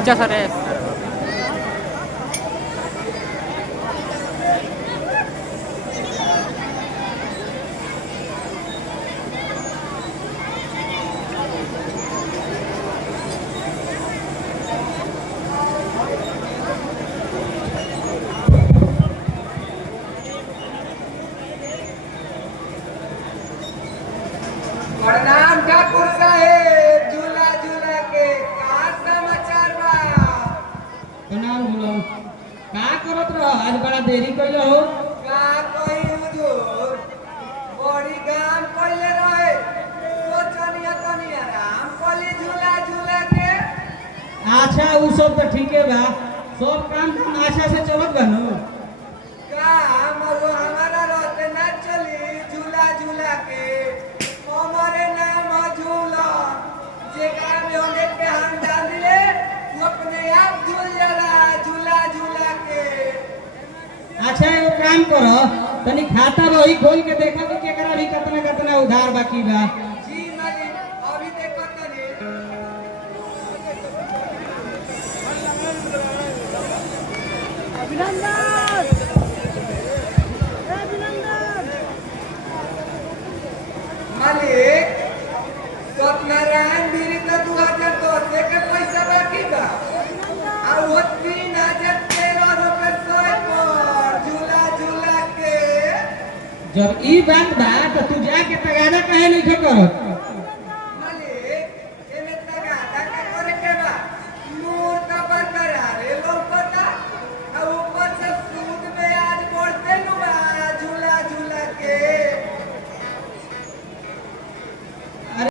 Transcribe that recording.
नीचे सर प्रणाम ठाकुर साहेब, झूला झूला के का समाचार बा? प्रणाम गुलाम। का करत रह? आज बड़ा देरी कइले हो। का कोई हुजूर बड़ी काम कइले रहे, सोचनिया तनी आराम कली झूला झूला के। अच्छा उ सब तो ठीके बा, सब काम धाम आशा से चलत बा नु। काम वो हमारा रहते ना चली झूला झूला के, हमारे नाम झूला जेकरा में होने के हम डाल दिले वो अपने आप झूल जाला झूला झूला के। अच्छा एगो काम कर, तनी खाता बही खोल के देखा कि केकरा भी कितना कितना उधार बाकी बा। जी मालिक, अभी देखो तनी। मालिक, सत्यनारायण गिरी तो 2010 के पैसा बाकी बा और वो 3013 रुपए सोए पर झूला झूला के। जब ई बात बा तो तू जाके तगादा काहे नहीं करत?